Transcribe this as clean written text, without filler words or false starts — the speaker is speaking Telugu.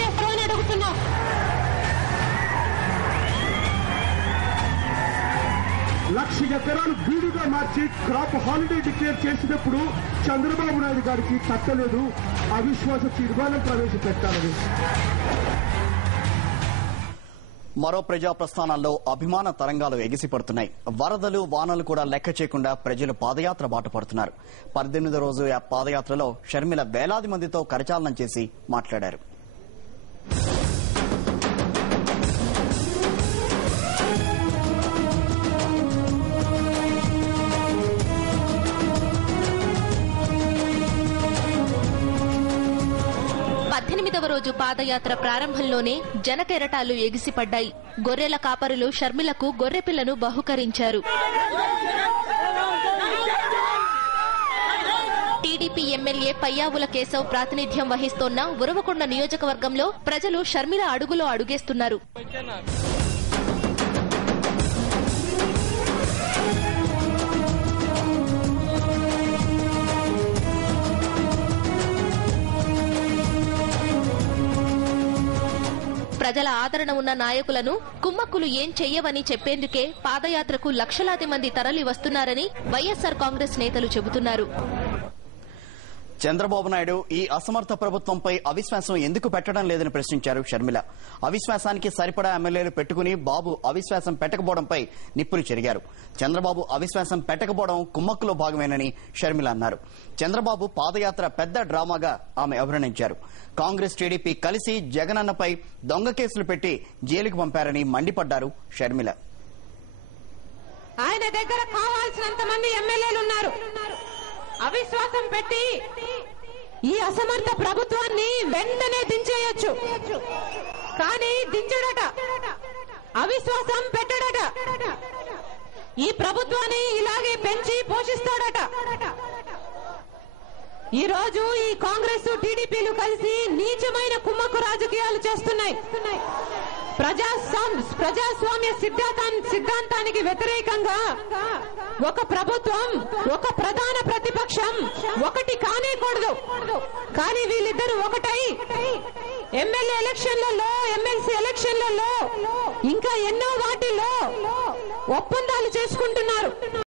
చేస్తామని అడుగుతున్నాం. లక్ష ఎకరాలు బీడుగా మార్చి క్రాప్ హాలిడే డిక్లేర్ చేసినప్పుడు చంద్రబాబు నాయుడు గారికి తట్టలేదు అవిశ్వాస తీర్మానం ప్రవేశపెట్టాలని. మరో ప్రజా ప్రస్థానాల్లో అభిమాన తరంగాలు ఎగిసిపడుతున్నాయి. వరదలు వానలు కూడా లెక్క చేయకుండా ప్రజలు పాదయాత్ర బాట పడుతున్నారు. 18వ రోజు పాదయాత్రలో షర్మిల వేలాది మందితో కరచాలనం చేసి మాట్లాడారు. రోజు పాదయాత్ర ప్రారంభంలోనే జనకెరటాలు ఎగిసిపడ్డాయి. గొర్రెల కాపరులు షర్మిలకు గొర్రెపిల్లను బహుకరించారు. టీడీపీ ఎమ్మెల్యే పయ్యావుల కేశవ్ ప్రాతినిధ్యం వహిస్తోన్న ఉరవకొండ నియోజకవర్గంలో ప్రజలు షర్మిల అడుగులో అడుగేస్తున్నారు. ప్రజల ఆదరణ ఉన్న నాయకులను కుమ్మక్కులు ఏం చెయ్యవని చెప్పేందుకే పాదయాత్రకు లక్షలాది మంది తరలి వస్తున్నారని వైఎస్సార్ కాంగ్రెస్ నేతలు చెబుతున్నారు. చంద్రబాబు నాయుడు ఈ అసమర్థ ప్రభుత్వంపై అవిశ్వాసం ఎందుకు పెట్టడం లేదని ప్రశ్నించారు షర్మిల. అవిశ్వాసానికి సరిపడా ఎమ్మెల్యేలు పెట్టుకుని బాబు అవిశ్వాసం పెట్టకపోవడంపై నిప్పులు చెరిగారు. చంద్రబాబు అవిశ్వాసం పెట్టకపోవడం కుమ్మక్కులో భాగమేనని షర్మిల అన్నారు. చంద్రబాబు పాదయాత్ర పెద్ద డ్రామాగా ఆమె అభివర్ణించారు. కాంగ్రెస్ టీడీపీ కలిసి జగనన్నపై దొంగ కేసులు పెట్టి జైలుకు పంపారని మండిపడ్డారు షర్మిల. ఆయన దగ్గర కావాల్సినంత మంది ఎమ్మెల్యేలున్నారు. అవిశ్వాసం పెట్టి ఈ అసమర్థ ప్రభుత్వాన్ని వెంటనే దించేయొచ్చు, కానీ దించడట, అవిశ్వాసం పెట్టడట. ఈ ప్రభుత్వాన్ని ఇలాగే పెంచి పోషిస్తాడట. ఈ రోజు ఈ కాంగ్రెస్ టీడీపీలు కలిసి నీచమైన కుమ్మక్కు రాజకీయాలు చేస్తున్నాయి. ప్రజాస్వామ్య సిద్ధాంతానికి వ్యతిరేకంగా ఒక ప్రభుత్వం, ఒక ప్రధాన ప్రతిపక్షం ఒకటి కానేకూడదు. కానీ వీళ్ళిద్దరూ ఒకటై ఎమ్మెల్యే ఎలక్షన్లలో, ఎమ్మెల్సీ ఎలక్షన్లలో, ఇంకా ఎన్నో వాటిల్లో ఒప్పందాలు చేసుకుంటున్నారు.